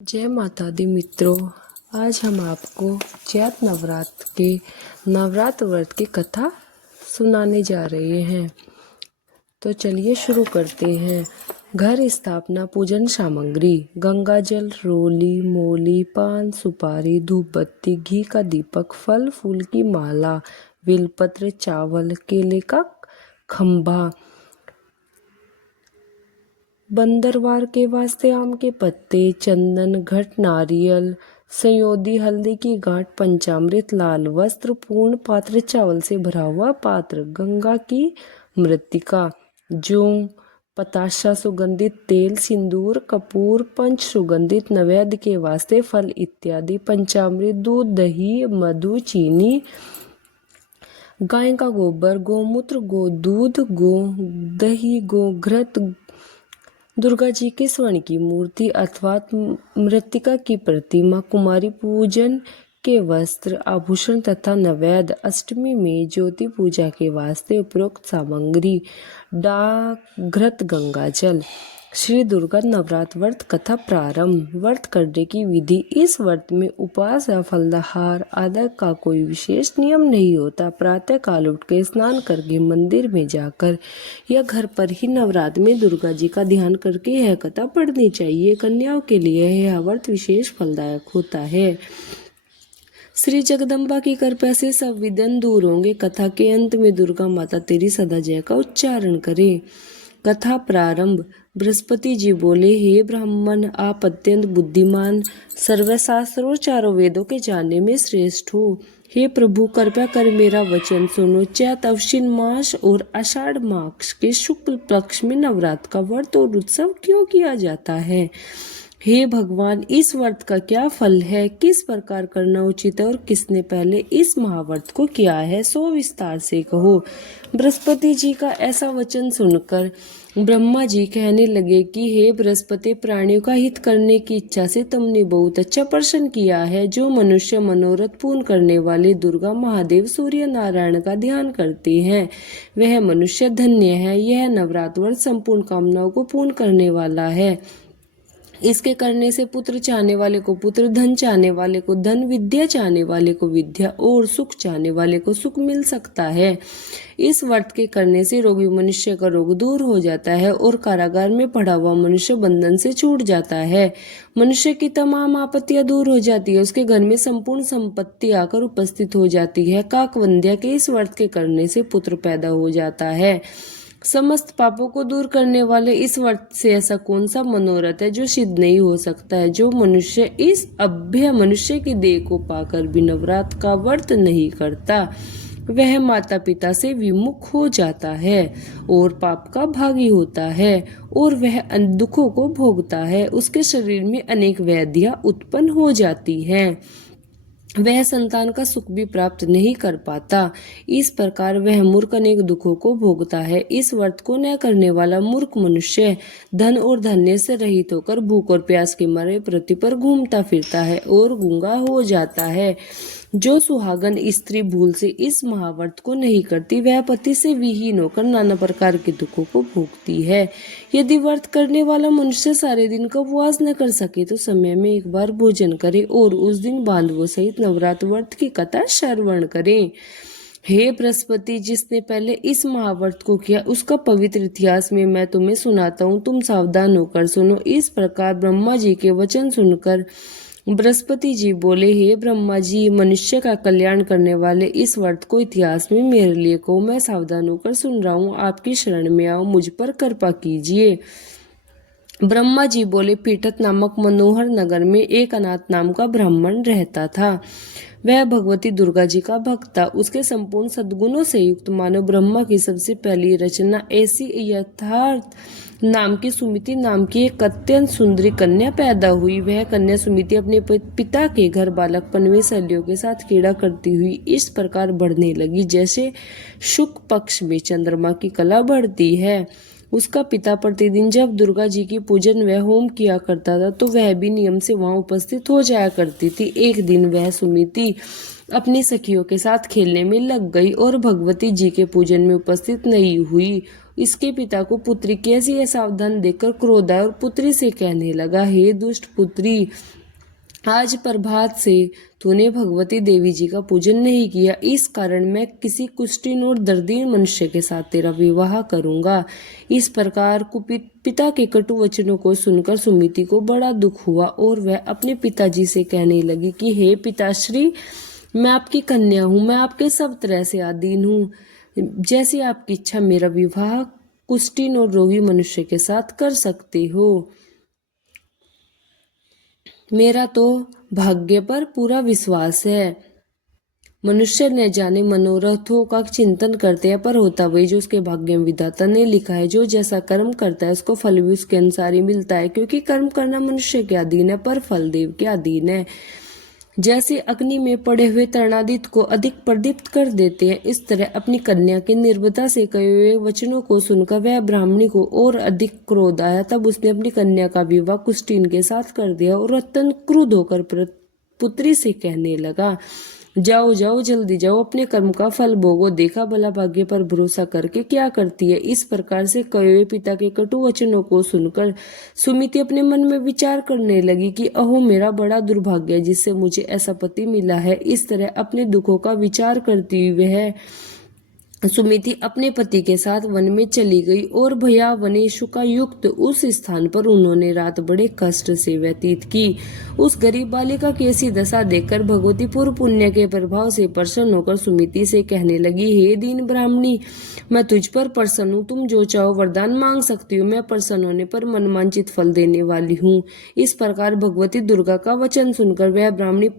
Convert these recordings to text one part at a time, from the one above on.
जय माता दी मित्रों, आज हम आपको चैत नवरात्र के नवरात्र व्रत की कथा सुनाने जा रहे हैं। तो चलिए शुरू करते हैं। घर स्थापना पूजन सामग्री: गंगा जल, रोली, मोली, पान, सुपारी, धूप बत्ती, घी का दीपक, फल फूल की माला, बेलपत्र, चावल, केले का खंभा, बंदरवार के वास्ते आम के पत्ते, चंदन, घट, नारियल, संयोदी, हल्दी की गांठ, पंचामृत, लाल वस्त्र, पूर्ण पात्र, चावल से भरा हुआ पात्र, गंगा की मृत्तिका, जौं, पताशा, सुगंधित तेल, सिंदूर, कपूर, पंच सुगंधित नैवेद्य के वास्ते फल इत्यादि, पंचामृत, दूध, दही, मधु, चीनी, गाय का गोबर, गोमूत्र, गोदूध, गो दही, गोघृत, दुर्गा जी के स्वर्ण की मूर्ति अथवा मृत्तिका की प्रतिमा, कुमारी पूजन के वस्त्र, आभूषण तथा नैवेद्य, अष्टमी में ज्योति पूजा के वास्ते उपरोक्त सामग्री, डाक, घृत, गंगा जल। श्री दुर्गा नवरात्र व्रत कथा प्रारंभ। व्रत करने की विधि: इस व्रत में उपवास या फलाहार आदि का कोई विशेष नियम नहीं होता। प्रातः काल उठ के स्नान करके मंदिर में जाकर या घर पर ही नवरात्र में दुर्गा जी का ध्यान करके यह कथा पढ़नी चाहिए। कन्याओं के लिए यह व्रत विशेष फलदायक होता है। श्री जगदम्बा की कृपा से सब विघ्न दूर होंगे। कथा के अंत में दुर्गा माता तेरी सदा जय का उच्चारण करें। कथा प्रारंभ। बृहस्पति जी बोले, हे ब्राह्मण, आप अत्यंत बुद्धिमान, सर्वशास्त्रों चारों वेदों के जानने में श्रेष्ठ हो। हे प्रभु, कृपया कर मेरा वचन सुनो। चैत अश्विन मास और आषाढ़ मास के शुक्ल पक्ष में नवरात्र का व्रत और उत्सव क्यों किया जाता है? हे भगवान, इस व्रत का क्या फल है? किस प्रकार करना उचित है और किसने पहले इस महाव्रत को किया है, सो विस्तार से कहो। बृहस्पति जी का ऐसा वचन सुनकर ब्रह्मा जी कहने लगे कि हे बृहस्पति, प्राणियों का हित करने की इच्छा से तुमने बहुत अच्छा प्रश्न किया है। जो मनुष्य मनोरथ पूर्ण करने वाले दुर्गा, महादेव, सूर्य नारायण का ध्यान करते हैं, वह मनुष्य धन्य है। यह नवरात्र व्रत संपूर्ण कामनाओं को पूर्ण करने वाला है। इसके करने से पुत्र चाहने वाले को पुत्र, धन चाहने वाले को धन, विद्या चाहने वाले को विद्या और सुख चाहने वाले को सुख मिल सकता है। इस व्रत के करने से रोगी मनुष्य का रोग दूर हो जाता है और कारागार में पड़ा हुआ मनुष्य बंधन से छूट जाता है। मनुष्य की तमाम आपत्तियां दूर हो जाती है। उसके घर में संपूर्ण संपत्ति आकर उपस्थित हो जाती है। काकवंध्या के इस व्रत के करने से पुत्र पैदा हो जाता है। समस्त पापों को दूर करने वाले इस व्रत से ऐसा कौन सा मनोरथ है जो सिद्ध नहीं हो सकता है? जो मनुष्य इस अभ्य मनुष्य की देह को पाकर भी नवरात्र का व्रत नहीं करता, वह माता पिता से विमुख हो जाता है और पाप का भागी होता है और वह दुखों को भोगता है। उसके शरीर में अनेक व्याधियां उत्पन्न हो जाती हैं। वह संतान का सुख भी प्राप्त नहीं कर पाता। इस प्रकार वह मूर्ख अनेक दुखों को भोगता है। इस व्रत को न करने वाला मूर्ख मनुष्य धन और धान्य से रहित होकर भूख और प्यास के मारे पृथ्वी पर घूमता फिरता है और गूंगा हो जाता है। जो सुहागन स्त्री भूल से इस महाव्रत को नहीं करती, वह पति से विहीन होकर नाना प्रकार के दुखों को भोगती है। यदि व्रत करने वाला मनुष्य सारे दिन का उपवास न कर सके तो समय में एक बार भोजन करे और उस दिन बांधवों सहित नवरात्र व्रत की कथा श्रवण करें। हे बृहस्पति, जिसने पहले इस महाव्रत को किया, उसका पवित्र इतिहास में मैं तुम्हें सुनाता हूँ। तुम सावधान होकर सुनो। इस प्रकार ब्रह्मा जी के वचन सुनकर बृहस्पति जी बोले, हे ब्रह्मा जी, मनुष्य का कल्याण करने वाले इस व्रत को इतिहास में मेरे लिए कहो। मैं सावधान होकर सुन रहा हूँ। आपकी शरण में आओ, मुझ पर कृपा कीजिए। ब्रह्मा जी बोले, पीठत नामक मनोहर नगर में एक अनाथ नाम का ब्राह्मण रहता था। वह भगवती दुर्गा जी का भक्त था। उसके संपूर्ण सद्गुणों से युक्त मानव ब्रह्मा की सबसे पहली रचना ऐसी यथार्थ नाम की सुमिति नाम की एक अत्यंत सुंदरी कन्या पैदा हुई। वह कन्या सुमिति अपने पिता के घर बालकपन में सहेलियों के साथ क्रीड़ा करती हुई इस प्रकार बढ़ने लगी, जैसे शुक्ल पक्ष में चंद्रमा की कला बढ़ती है। उसका पिता प्रतिदिन जब दुर्गा जी की पूजन व होम किया करता था, तो वह भी नियम से वहां उपस्थित हो जाया करती थी। एक दिन वह सुमिति अपनी सखियों के साथ खेलने में लग गई और भगवती जी के पूजन में उपस्थित नहीं हुई। इसके पिता को पुत्री कैसी है सावधान देखकर क्रोध आया और पुत्री से कहने लगा, हे दुष्ट पुत्री, आज प्रभात से तूने भगवती देवी जी का पूजन नहीं किया, इस कारण मैं किसी कुष्ठीन और दर्दीन मनुष्य के साथ तेरा विवाह करूंगा। इस प्रकार कुपित पिता के कटु वचनों को सुनकर सुमिति को बड़ा दुख हुआ और वह अपने पिताजी से कहने लगी कि हे पिताश्री, मैं आपकी कन्या हूँ, मैं आपके सब तरह से अधीन हूँ। जैसी आपकी इच्छा मेरा विवाह कुष्ठीन और रोगी मनुष्य के साथ कर सकते हो। मेरा तो भाग्य पर पूरा विश्वास है। मनुष्य न जाने मनोरथों का चिंतन करते हैं, पर होता वही जो उसके भाग्य में विधाता ने लिखा है। जो जैसा कर्म करता है उसको फल भी उसके अनुसार ही मिलता है, क्योंकि कर्म करना मनुष्य के अधीन है पर फल देव के अधीन है। जैसे अग्नि में पड़े हुए तरणादित को अधिक प्रदीप्त कर देते हैं, इस तरह अपनी कन्या के निर्भयता से कहे हुए वचनों को सुनकर वह ब्राह्मणी को और अधिक क्रोध आया। तब उसने अपनी कन्या का विवाह कुष्ठीन के साथ कर दिया और अत्यंत क्रुद्ध होकर पुत्री से कहने लगा, जाओ जाओ जल्दी जाओ, अपने कर्म का फल भोगो, देखा भला भाग्य पर भरोसा करके क्या करती है। इस प्रकार से कहे हुए पिता के कटु वचनों को सुनकर सुमिति अपने मन में विचार करने लगी कि अहो मेरा बड़ा दुर्भाग्य है जिससे मुझे ऐसा पति मिला है। इस तरह अपने दुखों का विचार करती हुई वह सुमिति अपने पति के साथ वन में चली गई और भया वनेशु का युक्त उस स्थान पर उन्होंने रात बड़े कष्ट से व्यतीत की। उस गरीब बालिका की ऐसी दशा देखकर भगवती पूर्व पुण्य के प्रभाव से प्रसन्न होकर सुमिति से कहने लगी, हे दीन ब्राह्मणी, मैं तुझ पर प्रसन्न हूँ, तुम जो चाहो वरदान मांग सकती हो, मैं प्रसन्न होने पर मनमांचित फल देने वाली हूँ। इस प्रकार भगवती दुर्गा का वचन सुनकर वह ब्राह्मणी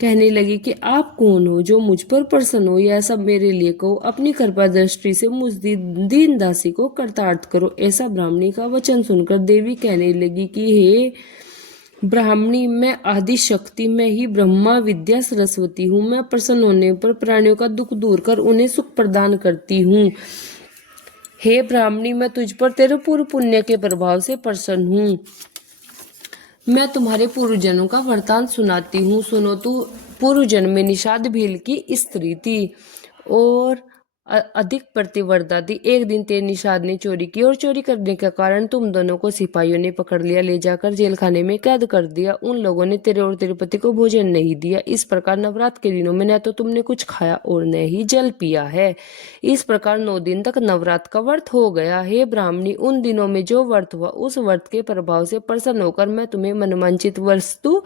कहने लगी कि आप कौन हो जो मुझ पर प्रसन्न हो, यह सब मेरे लिए कहो, अपनी कृपा दृष्टि से मुझ दीन दासी को कृतार्थ करो। ऐसा ब्राह्मणी का वचन सुनकर देवी कहने लगी कि हे ब्राह्मणी, मैं आदि शक्ति में ही ब्रह्मा विद्या सरस्वती हूँ। मैं प्रसन्न होने पर प्राणियों का दुख दूर कर उन्हें सुख प्रदान करती हूँ। हे ब्राह्मणी, मैं तुझ पर तेरे पूर्व पुण्य के प्रभाव से प्रसन्न हूँ। मैं तुम्हारे पूर्वजनों का वृतांत सुनाती हूँ, सुनो। तू पूर्व जन्म में निषाद भील की स्त्री थी और अधिक प्रतिवर्ता थी। एक दिन तेरे निषाद ने चोरी की और चोरी करने के कारण तुम दोनों को सिपाहियों ने पकड़ लिया, ले जाकर जेल खाने में कैद कर दिया। उन लोगों ने तेरे और तेरे पति को भोजन नहीं दिया। इस प्रकार नवरात्र के दिनों में न तो तुमने कुछ खाया और न ही जल पिया है। इस प्रकार 9 दिन तक नवरात्र का व्रत हो गया। हे ब्राह्मणी, उन दिनों में जो व्रत हुआ उस व्रत के प्रभाव से प्रसन्न होकर मैं तुम्हें मनवांछित वस्तु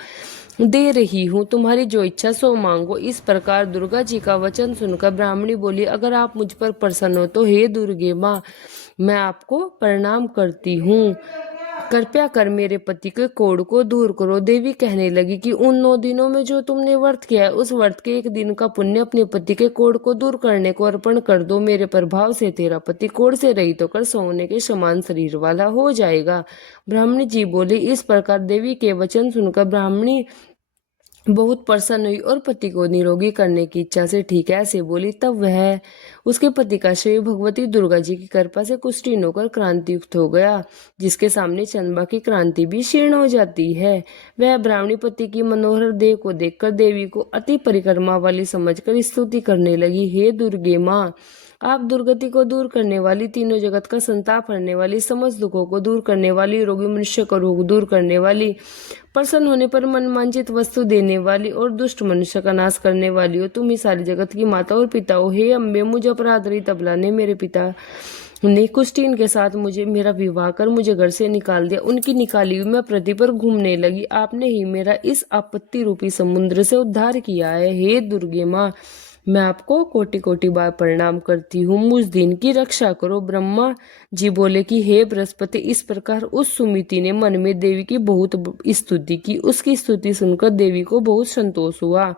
दे रही हूँ, तुम्हारी जो इच्छा सो मांगो। इस प्रकार दुर्गा जी का वचन सुनकर ब्राह्मणी बोली, अगर आप मुझ पर प्रसन्न हो तो हे दुर्गे माँ, मैं आपको प्रणाम करती हूँ, कृपया कर मेरे पति के कोढ़ को दूर करो। देवी कहने लगी कि उन 9 दिनों में जो तुमने व्रत किया है उस व्रत के 1 दिन का पुण्य अपने पति के कोढ़ को दूर करने को अर्पण कर दो। मेरे प्रभाव से तेरा पति कोढ़ से रहित होकर सोने के समान शरीर वाला हो जाएगा। ब्राह्मणी जी बोली। इस प्रकार देवी के वचन सुनकर ब्राह्मणी बहुत प्रसन्न हुई और पति को निरोगी करने की इच्छा से ठीक ऐसे बोली। तब वह उसके पति का शरीर भगवती दुर्गा जी की कृपा से कुष्ठीन होकर क्रांति युक्त हो गया, जिसके सामने चंद्रमा की क्रांति भी क्षीण हो जाती है। वह ब्राह्मणी पति की मनोहर देह को देखकर देवी को अति परिक्रमा वाली समझकर स्तुति करने लगी। हे दुर्गे माँ, आप दुर्गति को दूर करने वाली, तीनों जगत का संताप हरने वाली, समस्त दुखों को दूर करने वाली, रोगी मनुष्य को रोग दूर करने वाली, प्रसन्न होने पर मनमांचित वस्तु देने वाली और दुष्ट मनुष्य का नाश करने वाली हो। तुम ही सारी जगत की माता और पिता हो। हे अम्बे, मुझ अपराध रहित अबला ने मेरे पिता ने कुष्ठीन के साथ मेरा विवाह कर मुझे घर से निकाल दिया। उनकी निकाली हुई मैं पृथ्वी पर घूमने लगी। आपने ही मेरा इस आपत्ति रूपी समुद्र से उद्धार किया है। हे दुर्गे माँ, मैं आपको कोटि कोटि बार प्रणाम करती हूँ, मुझ दिन की रक्षा करो। ब्रह्मा जी बोले कि हे बृहस्पति, इस प्रकार उस सुमिति ने मन में देवी की बहुत स्तुति की। उसकी स्तुति सुनकर देवी को बहुत संतोष हुआ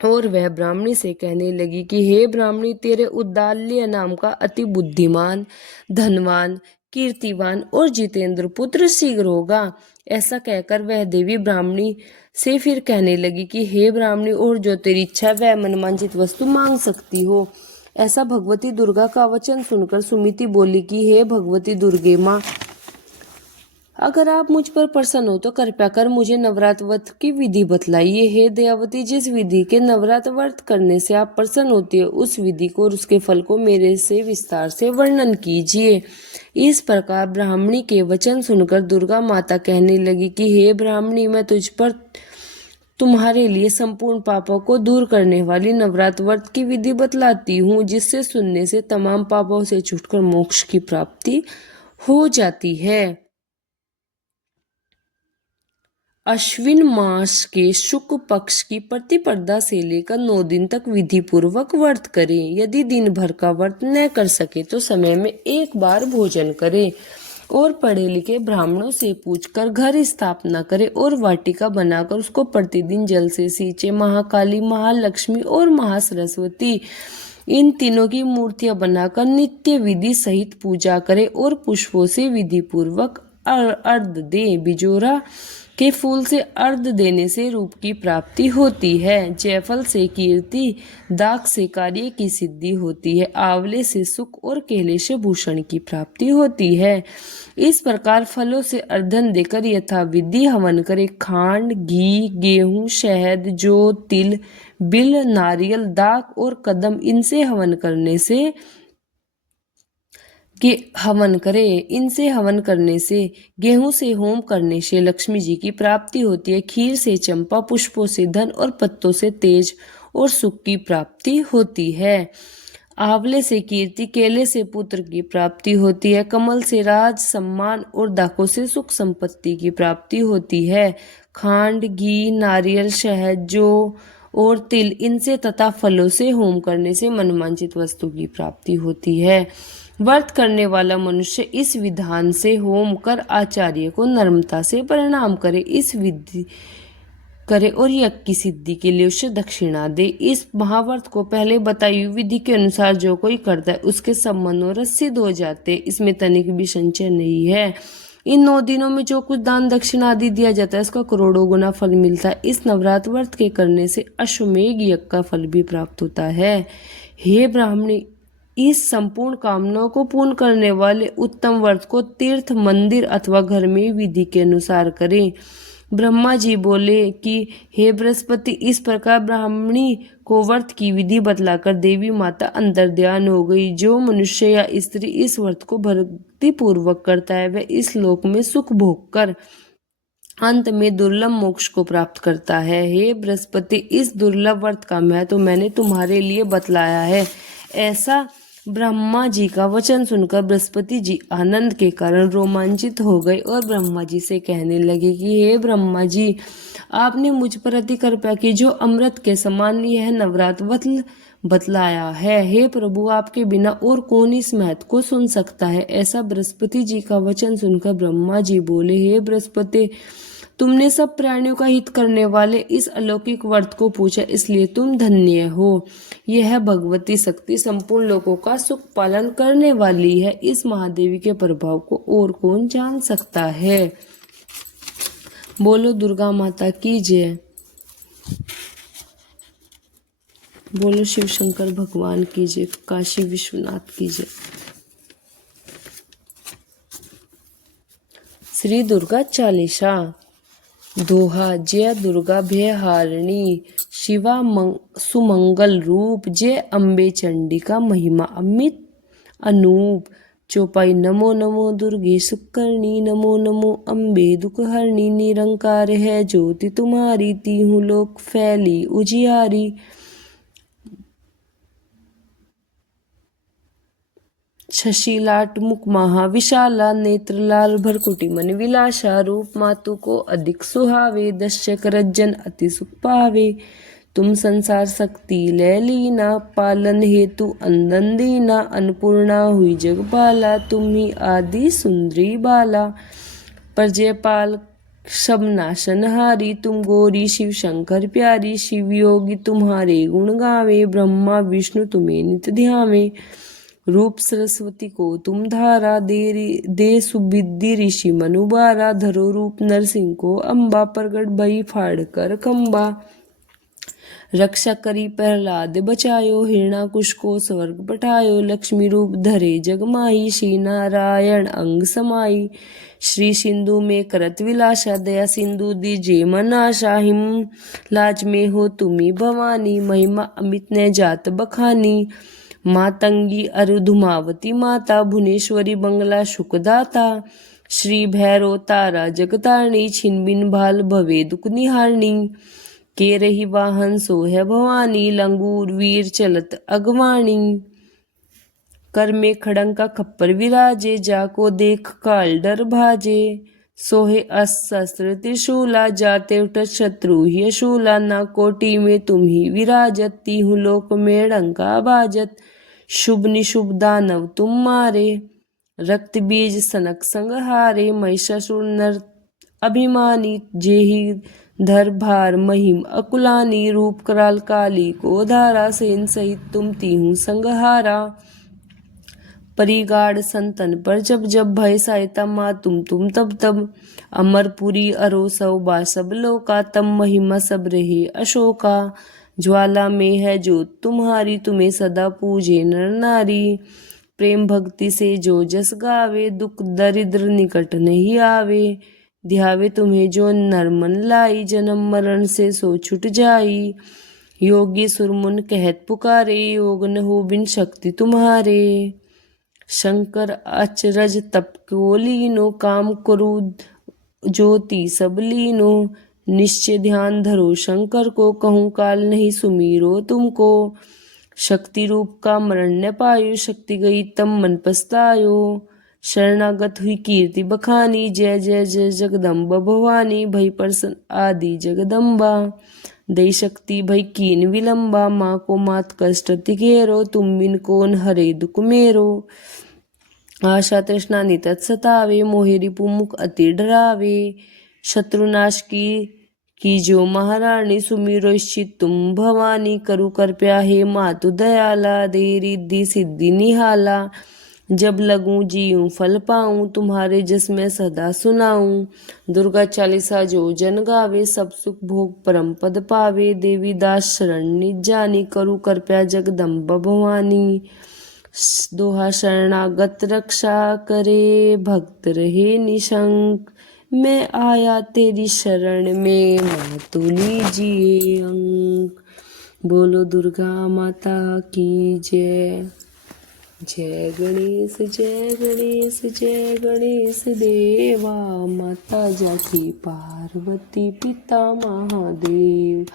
और वह ब्राह्मणी से कहने लगी कि हे ब्राह्मणी, तेरे उद्दाल्य नाम का अति बुद्धिमान, धनवान, कीर्तिवान और जितेंद्र पुत्र शीघ्र होगा। ऐसा कहकर वह देवी ब्राह्मणी से फिर कहने लगी कि हे ब्राह्मणी, और जो तेरी इच्छा वह मनमांचित वस्तु मांग सकती हो। ऐसा भगवती दुर्गा का वचन सुनकर सुमिति बोली कि हे भगवती दुर्गे माँ, अगर आप मुझ पर प्रसन्न हो तो कृपया कर मुझे नवरात्र व्रत की विधि बतलाइए। हे दयावती, जिस विधि के नवरात्र व्रत करने से आप प्रसन्न होती हो उस विधि को और उसके फल को मेरे से विस्तार से वर्णन कीजिए। इस प्रकार ब्राह्मणी के वचन सुनकर दुर्गा माता कहने लगी कि हे ब्राह्मणी, मैं तुझ पर तुम्हारे लिए संपूर्ण पापों को दूर करने वाली नवरात्र व्रत की विधि बतलाती हूँ, जिससे सुनने से तमाम पापों से छूटकर मोक्ष की प्राप्ति हो जाती है। अश्विन मास के शुक्ल पक्ष की प्रतिपदा से लेकर 9 दिन तक विधि पूर्वक व्रत करें। यदि दिन भर का व्रत न कर सके तो समय में एक बार भोजन करें और पढ़े लिखे ब्राह्मणों से पूछकर घर स्थापना करें और वाटिका बनाकर उसको प्रतिदिन जल से सींचे। महाकाली, महालक्ष्मी और महासरस्वती इन तीनों की मूर्तियां बनाकर नित्य विधि सहित पूजा करें और पुष्पों से विधि पूर्वक अर्घ दें। बिजोरा के फूल से अर्घ देने से रूप की प्राप्ति होती है। जयफल से कीर्ति, दाख से कार्य की सिद्धि होती है, आंवले से सुख और केले से भूषण की प्राप्ति होती है। इस प्रकार फलों से अर्घन देकर यथा विधि हवन करे। खांड, घी, गेहूं, शहद, जौ, तिल, बिल, नारियल, दाख और कदम इनसे हवन करने से इनसे हवन करने से, गेहूं से होम करने से लक्ष्मी जी की प्राप्ति होती है। खीर से चंपा, पुष्पों से धन और पत्तों से तेज और सुख की प्राप्ति होती है। आंवले से कीर्ति, केले से पुत्र की प्राप्ति होती है। कमल से राज, सम्मान और दाखों से सुख संपत्ति की प्राप्ति होती है। खांड, घी, नारियल, शहद, जौ और तिल इनसे तथा फलों से होम करने से मनवांछित वस्तु की प्राप्ति होती है। व्रत करने वाला मनुष्य इस विधान से होम कर आचार्य को नम्रता से प्रणाम करे। इस विधि करे और यज्ञ की सिद्धि के लिए उसे दक्षिणा दे। इस महाव्रत को पहले बताई हुई विधि के अनुसार जो कोई करता है उसके सब मनोरथ सिद्ध हो जाते। इसमें तनिक भी संशय नहीं है। इन 9 दिनों में जो कुछ दान दक्षिणा आदि दिया जाता है उसका करोड़ों गुना फल मिलता है। इस नवरात्र व्रत के करने से अश्वमेघ यज्ञ का फल भी प्राप्त होता है। हे ब्राह्मणी, इस संपूर्ण कामनाओं को पूर्ण करने वाले उत्तम व्रत को तीर्थ, मंदिर अथवा घर में विधि के अनुसार करें। ब्रह्मा जी बोले कि हे बृहस्पति, इस प्रकार ब्राह्मणी को व्रत की विधि बतलाकर देवी माता अंतर ध्यान हो गई। जो मनुष्य या स्त्री इस व्रत को भक्ति पूर्वक करता है वह इस लोक में सुख भोग कर अंत में दुर्लभ मोक्ष को प्राप्त करता है। हे बृहस्पति, इस दुर्लभ व्रत का महत्व मैंने तुम्हारे लिए बतलाया है। ऐसा ब्रह्मा जी का वचन सुनकर बृहस्पति जी आनंद के कारण रोमांचित हो गए और ब्रह्मा जी से कहने लगे कि हे ब्रह्मा जी, आपने मुझ पर अति कृपा की जो अमृत के समान यह नवरात्र बतलाया है। हे प्रभु, आपके बिना और कौन इस महत्व को सुन सकता है। ऐसा बृहस्पति जी का वचन सुनकर ब्रह्मा जी बोले, हे बृहस्पति, तुमने सब प्राणियों का हित करने वाले इस अलौकिक व्रत को पूछा, इसलिए तुम धन्य हो। यह भगवती शक्ति संपूर्ण लोगों का सुख पालन करने वाली है। इस महादेवी के प्रभाव को और कौन जान सकता है। बोलो दुर्गा माता की जय। बोलो शिव शंकर भगवान की जय। काशी विश्वनाथ की जय। श्री दुर्गा चालीसा। दोहा। जय दुर्गा भयहारिणी, शिवा सुमंगल रूप, जय अम्बे चंडिका, महिमा अमित अनूप। चौपाई। नमो नमो दुर्गे सुकर्णी, नमो नमो अम्बे दुखहरणी, निरंकार है ज्योति तुम्हारी, तीहूं लोक फैली उजियारी। शशिलाट मुख महा विशाला, नेत्र लाल भरकुटी मन विलासा, रूप मातु को अधिक सुहावे, दशक रज्जन अति सुख पावे। तुम संसार शक्ति ले लीना, पालन हेतु अंदन दीना, अन्नपूर्णा हुई जगपाला, तुम ही आदि सुंदरी बाला। प्रजयपाल सब नाशनहारी, तुम गौरी शिव शंकर प्यारी, शिव योगी तुम्हारे गुण गावे, ब्रह्मा विष्णु तुम्हें नित ध्यावे। रूप सरस्वती को तुम धारा, दे सुबिद्धि ऋषि मनुबारा, धरो रूप नरसिंह को अम्बा, प्रगट भई फाड़ कर खम्बा। रक्षा करी प्रहलाद बचायो, हिरणाकुश को स्वर्ग पठायो, लक्ष्मी रूप धरे जग माही, श्री नारायण अंग समाई। श्री सिंधु में करत विलासा, दया सिंधु दीजे मन आशा, हिम लाज में हो तुम्ही भवानी, महिमा अमित ने जात बखानी। मातंगी अरुधुमावती माता, भुवनेश्वरी बंगला सुखदाता, श्री भैरो तारा जगतारणी, छिनबिन भाल भवे दुख निहारणी। के रही वाहन सोह भवानी, लंगूर वीर चलत अगवाणी। कर में खड़ंग का खप्पर विराजे, जाको देख काल डर भाजे। सोहे अस्त्र त्रिशूला, जाते उठत शत्रु ही शूला, ना कोटि में तुम ही विराजत, तीहु लोक में डंका बाजत। शुभ निशुभ दानव तुम मारे, रक्त बीज सनक संहारे। महिषासुर नर अभिमानी, जेहि धर भार महिम अकुलानी। रूप कराल काली को धारा, सेन सहित तुम तीहू संगहारा। परिगाड़ संतन पर जब जब, भय सहायता माँ तुम तब तब। अमरपुरी अरोसव बासब लोका, तम महिमा सब रहे अशोका। ज्वाला में है जोत तुम्हारी, तुम्हें सदा पूजे नर नारी। प्रेम भक्ति से जो जस गावे, दुख दरिद्र निकट नहीं आवे। ध्यावे तुम्हें जो नर मन लाई, जन्म मरण से सो छुट जाई। योगी सुरमुन कहत पुकारे, योग न हो बिन शक्ति तुम्हारे। शंकर अचरज तप को लीनो, काम क्रोध ज्योति सब लीनो। निश्चय ध्यान धरो शंकर को, कहूँ काल नहीं सुमीरो तुमको। शक्ति रूप का मरण न पायो, शक्ति गई तम मन पछतायो। शरणागत हुई कीर्ति बखानी, जय जय जय जगदम्बा भवानी। भई प्रसन्न आदि जगदम्बा, दई शक्ति भई कीन विलंबा। माँ को मात कष्ट तिघेरो, तुम बिन कौन हरे दुख मेरो। आशा तृष्णा नितत सतावे, मोहि रिपु मुख अति डरावे। शत्रुनाश की जो महारानी, सुमिरो इच्छित तुम भवानी। करु कृपया हे मातु दयाला, दे रिद्धि सिद्धि निहाला। जब लगूं जीऊं फल पाऊं, तुम्हारे जस में सदा सुनाऊं। दुर्गा चालीसा जो जन गावे, सब सुख भोग परम पद पावे। देवी दास शरण निज जानी, करु कृपया जगदम्बा भवानी। दोहा शरणागत रक्षा करे, भक्त रहे निशंक। मैं आया तेरी शरण में, मातु लीजिए अंक। बोलो दुर्गा माता की जय। जय गणेश जय गणेश जय गणेश देवा, माता जाकी पार्वती पिता महादेव।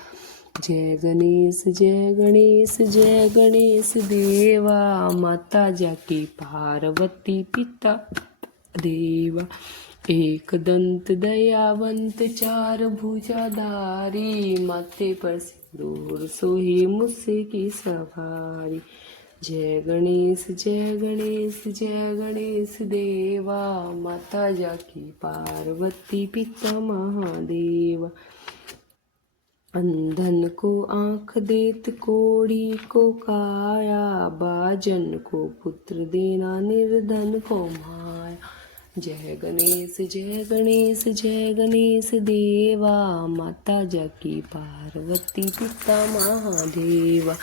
जय गणेश जय गणेश जय गणेश देवा, माता जाकी पार्वती पिता देवा। एक दंत दयावंत, चार भुजाधारी, माथे पर सिंदूर सोहे मुझसे की सवारी। जय गणेश जय गणेश जय गणेश देवा, माता जाकी पार्वती पिता महादेवा। अंधन को आँख देत, कोढ़ी को काया, बाजन को पुत्र देना, निर्धन को माया। जय गणेश जय गणेश जय गणेश देवा, माता जाकी पार्वती पिता महादेवा।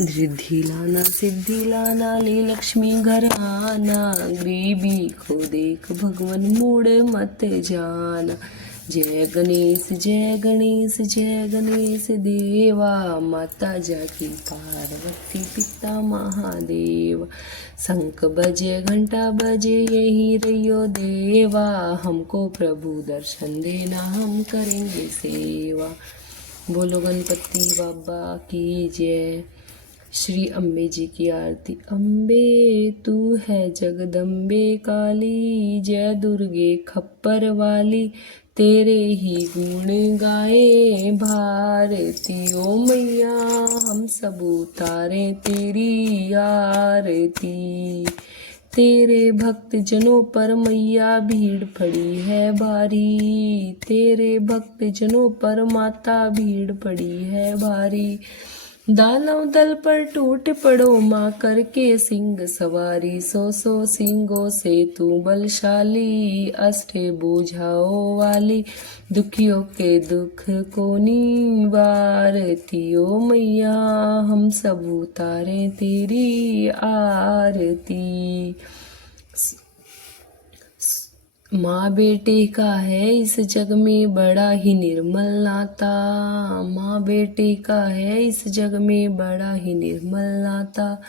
रिद्धि लाना सिद्धि लाना, ले लक्ष्मी घर आना, गरीबी को देख भगवान मूड मत जाना। जय गणेश जय गणेश जय गणेश देवा, माता जाकी पार्वती पिता महादेव। शंख बजे घंटा बजे यही रहियो देवा, हमको प्रभु दर्शन देना हम करेंगे सेवा। बोलो गणपति बाबा की जय। श्री अम्बे जी की आरती। अम्बे तू है जगदम्बे काली, जय दुर्गे खप्पर वाली, तेरे ही गुण गाए भारती। ओ मैया हम सब उतारे तेरी आरती, तेरे भक्त जनों पर मैया भीड़ पड़ी है भारी, तेरे भक्त जनों पर माता भीड़ पड़ी है भारी। दानव दल पर टूट पड़ो माँ करके सिंह सवारी, सौ सिंगों से तू बलशाली, अस्त्रे बुझाओ वाली, दुखियों के दुख को निवारती ओ मैया, हम सब उतारे तेरी आरती। माँ बेटे का है इस जग में बड़ा ही निर्मल नाता, माँ बेटे का है इस जग में बड़ा ही निर्मल नाता,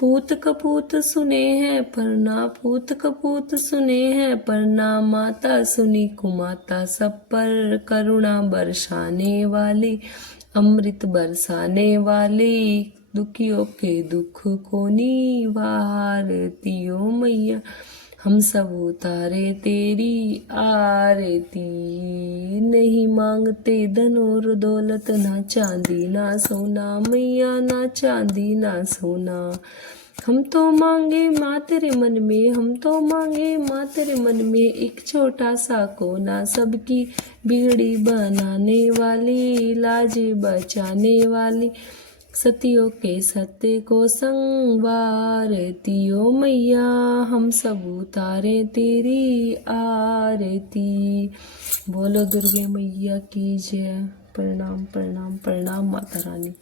पूत कपूत सुने हैं परना, पूत कपूत सुने हैं परना, माता सुनी कुमाता, सब पर करुणा बरसाने वाली, अमृत बरसाने वाली, दुखियों के दुख को निवारती ओ मैया, हम सब उतारे तेरी आरती। नहीं मांगते धन और दौलत, ना चांदी ना सोना मैया, ना चांदी ना सोना, हम तो मांगे माँ तेरे मन में, हम तो मांगे माँ तेरे मन में, एक छोटा सा कोना, सबकी बिगड़ी बनाने वाली, लाज बचाने वाली, सतियों के सत्य को संवारती ओ मैया, हम सब उतारे तेरी आरती। बोलो दुर्गे मैया की जय। प्रणाम प्रणाम प्रणाम माता रानी।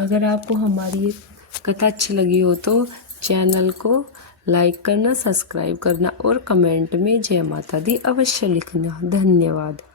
अगर आपको हमारी ये कथा अच्छी लगी हो तो चैनल को लाइक करना, सब्सक्राइब करना और कमेंट में जय माता दी अवश्य लिखना। धन्यवाद।